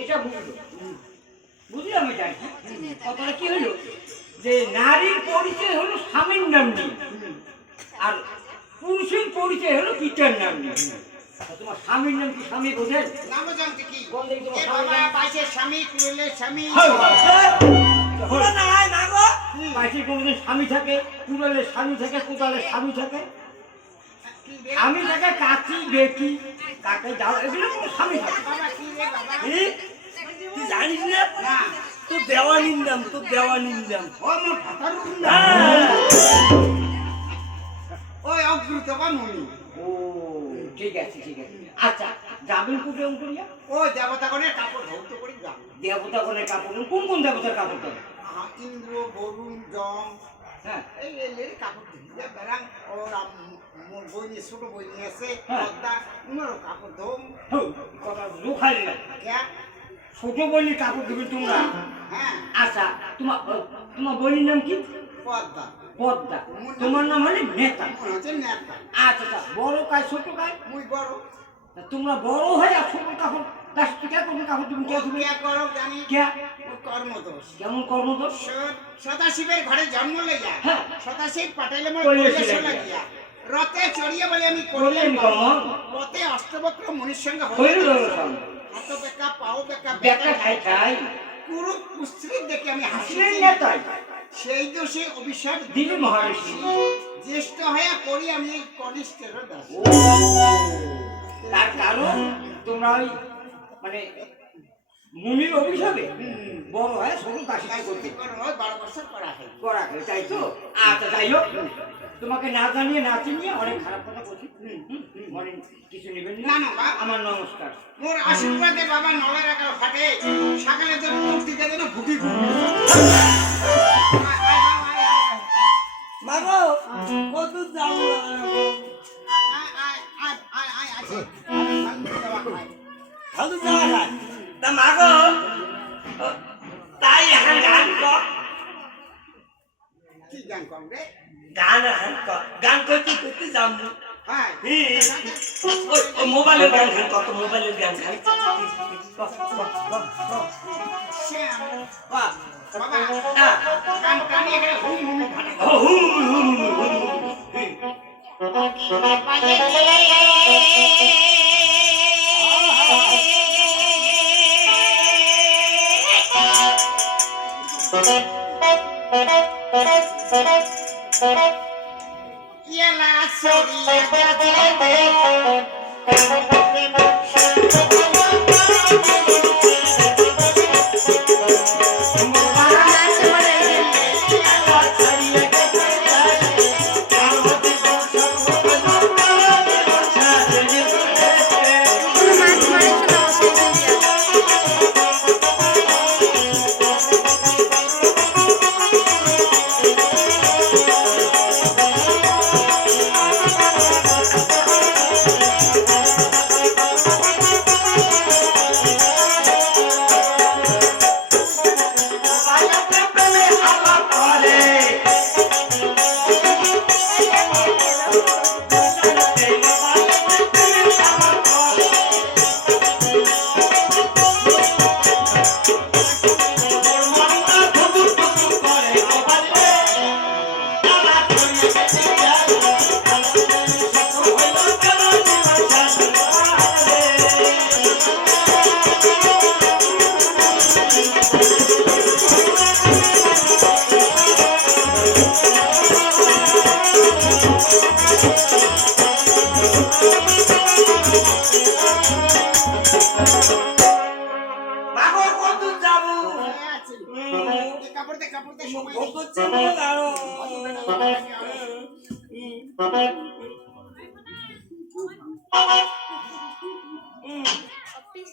এটা বুঝলো, বুঝলে আমি জানি কথাটা কি হলো যে নারীর পরিচয় হলো স্বামীর নাম নিয়ে, আর পুরুষের পরিচয় হলো পিতার নাম নিয়ে। তোমার স্বামীর নাম কি স্বামী বোঝেন? নাম জানতে কি বাবা পাইছে স্বামী কুলের স্বামী পাইছে কোনদিন স্বামী থাকে, কুড়ালের স্বামী থাকে, কোদালের স্বামী থাকে, আমি থাকে কাকি বেকি কাকে যাও, এগুলো কোনো স্বামী থাকে। বাবা কি রে বাবা তুই জানিস না? তোর দেওয়ানির নাম, তোর দেওয়ানির নাম। ও আমার ভাতার নাম ওই অগ্রুত বামুনি। ও ঠিক আছে ঠিক আছে। আচ্ছা যাবেন কোথায় করিয়া? ও দেবতাগণের কাপড় ধৌত করি যাও। দেবতাগণের কাপড় কোন কোন দেবতার কাপড় দেন? ইন্দ্র বরুণ যম, হ্যাঁ এই এলের কাপড় ধুইয়া বেড়াং। ওর মোর বইনি ছোট বইনি আছে হ্যাঁ। পদ্মা উনারও কাপড় ধোম। কথা লোখাই না, ছোট বোনের কাপড় দেবে তোমরা? হ্যাঁ আচ্ছা তোমার তোমার বোনের নাম কি? পদ্মা। পদ্মা। তোমার নাম হলে নেতা। মনে হচ্ছে নেতা। আচ্ছা বড় কাজ ছোট কাজ? মুই বড়। তোমরা বড় হয়ে আর ছোট কাপড় দাস কে কোন কাপড় তুমি কে তুমি কে করো জানি কে কর্মদোষ। কেমন কর্মদোষ? সদাশিবের ঘরে জন্ম লইয়া হ্যাঁ। সদাশিব পাঠাইলে মোর কৈলাসে কৈলাসে লাগিয়া। লাগিয়া রথে চড়িয়ে বলে আমি করলেন করলেন গমন। পথে অষ্টবক্র মুনির সঙ্গে হইল হইল দর্শন। হাত বেকা পাও বেকা বেকা খাই খাই কুরু কুস্ত্রীর দেখে আমি হাসি আসলেন নেতাই সেই দোষে অভিশাপ দিদি মহারিষি। জ্যেষ্ঠ হয়ে করি আমি এই কনিষ্ঠের দাস। তার কারণ তোমরা ওই মানে মুনির অভিশাপে বড় হয় ছোট কাশি করতে 12 বছর করা হয়। করা হয়, তাই তো? আচ্ছা যাই হোক, তোমাকে না জানিয়ে না চিনিয়ে অনেক খারাপ কথা বলছি, মনে কিছু নেবেন না না বাবা, আমার নমস্কার। মোর আশীর্বাদে বাবা নলের একাল ফাটে সকালে তো মুক্তিতে যেন ভুটি মাগো কত যাও ভালো যাওয়া যায় তা মাগো তাই এখন গান কর কি গান কম রে? গান এখন কর গান করতে করতে যাও হ্যাঁ ওই মোবাইলের গান খান কত মোবাইলের গান খান শ্যাম বাহ বাবা হ্যাঁ গান টানি এখানে হুম হুম ফাটে ইয়ালা সরিয়া যাবে কাপড় দে সময় অফিস